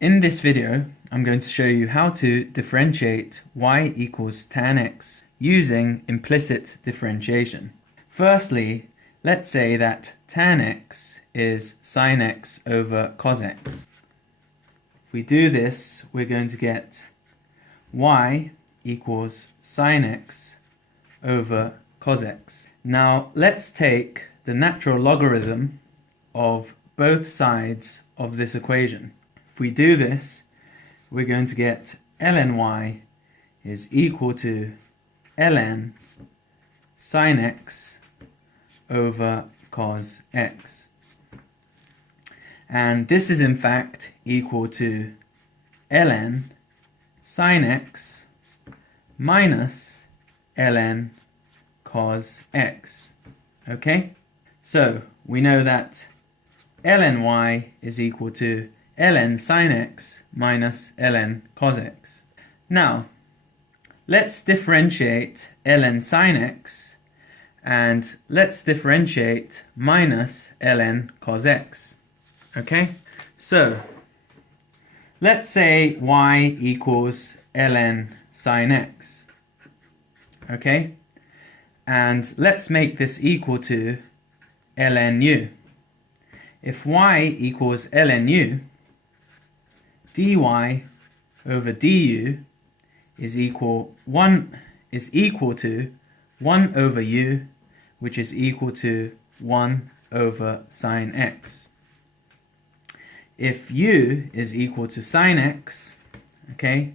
In this video, I'm going to show you how to differentiate y equals tan x using implicit differentiation. Firstly, let's say that tan x is sin x over cos x. If we do this, we're going to get y equals sin x over cos x. Now, let's take the natural logarithm of both sides of this equation. If we do this, we're going to get ln y is equal to ln sin x over cos x. And this is in fact equal to ln sin x minus ln cos x. Okay? So we know that ln y is equal to ln sin x minus ln cos x. Now, let's differentiate ln sin x and let's differentiate minus ln cos x. Okay? So, let's say y equals ln sin x. Okay? And let's make this equal to ln u. If y equals ln u, dy over du is equal to 1 over u, which is equal to 1 over sin x. If u is equal to sin x, okay,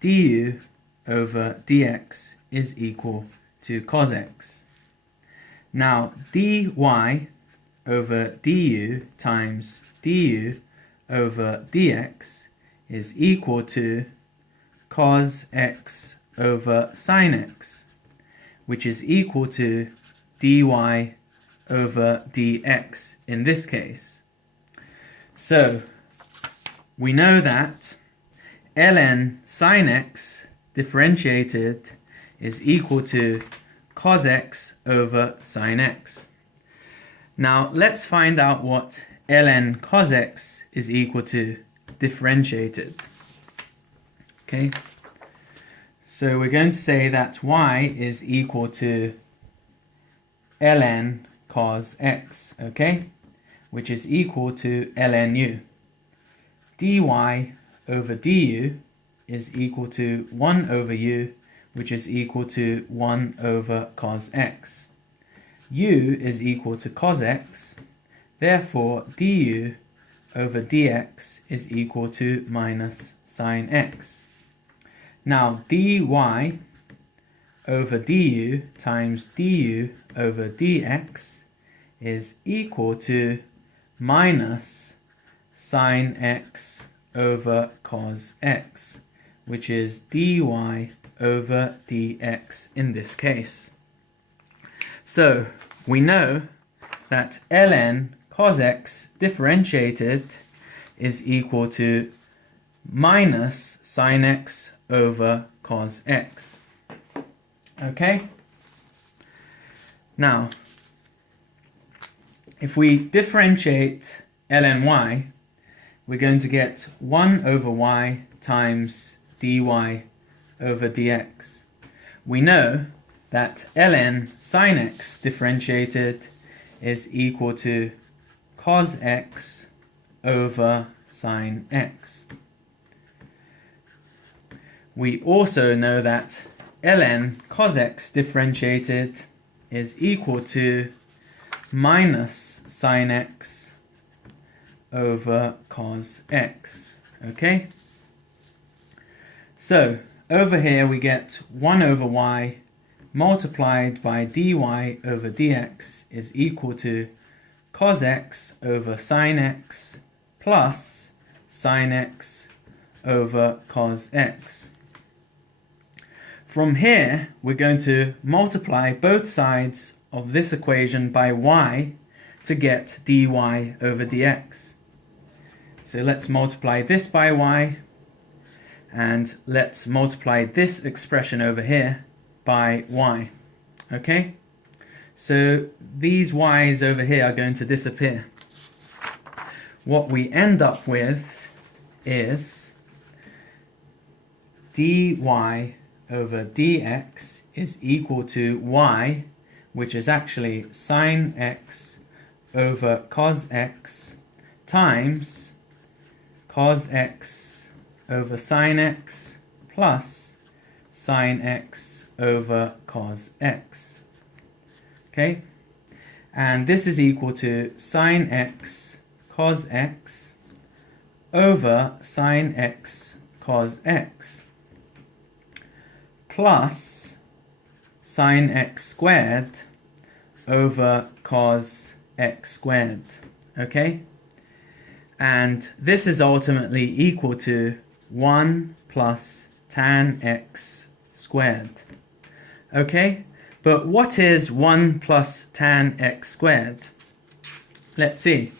du over dx is equal to cos x. Now, dy over du times du over dx is equal to cos x over sin x, which is equal to dy over dx in this case. So, we know that ln sin x differentiated is equal to cos x over sin x. Now, let's find out what ln cos x is equal to differentiated. Okay? So we're going to say that y is equal to ln cos x, okay? Which is equal to ln u. dy over du is equal to 1 over u, which is equal to 1 over cos x. U is equal to cos x, therefore du over dx is equal to minus sin x. Now dy over du times du over dx is equal to minus sin x over cos x, which is dy over dx in this case. So we know that ln cos x differentiated is equal to minus sin x over cos x. Okay? Now, if we differentiate ln y, we're going to get 1 over y times dy over dx. We know that ln sin x differentiated is equal to cos x over sin x. We also know that ln cos x differentiated is equal to minus sin x over cos x. Okay? So, over here we get 1 over y multiplied by dy over dx is equal to cos x over sin x plus sin x over cos x. From here, we're going to multiply both sides of this equation by y to get dy over dx. So let's multiply this by y, and let's multiply this expression over here by y. Okay? So these y's over here are going to disappear. What we end up with is dy over dx is equal to y, which is actually sine x over cos x, times cos x over sine x plus sine x over cos x. Okay? And this is equal to sine x cos x over sine x cos x plus sine x squared over cos x squared. Okay? And this is ultimately equal to 1 plus tan x squared. Okay? But what is 1 plus tan x squared? Let's see.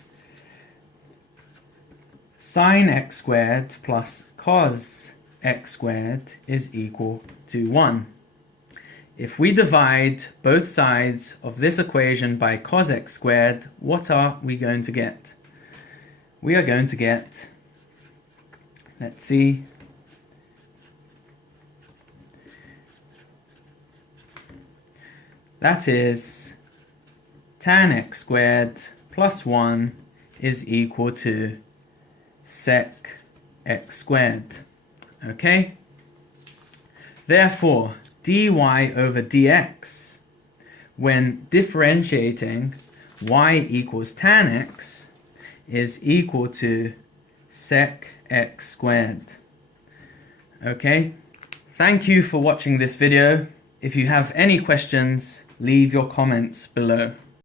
Sine x squared plus cos x squared is equal to 1. If we divide both sides of this equation by cos x squared, what are we going to get? We are going to get, let's see, that is tan x squared plus 1 is equal to sec x squared. Okay? Therefore, dy over dx, when differentiating y equals tan x, is equal to sec x squared. Okay? Thank you for watching this video. If you have any questions, leave your comments below.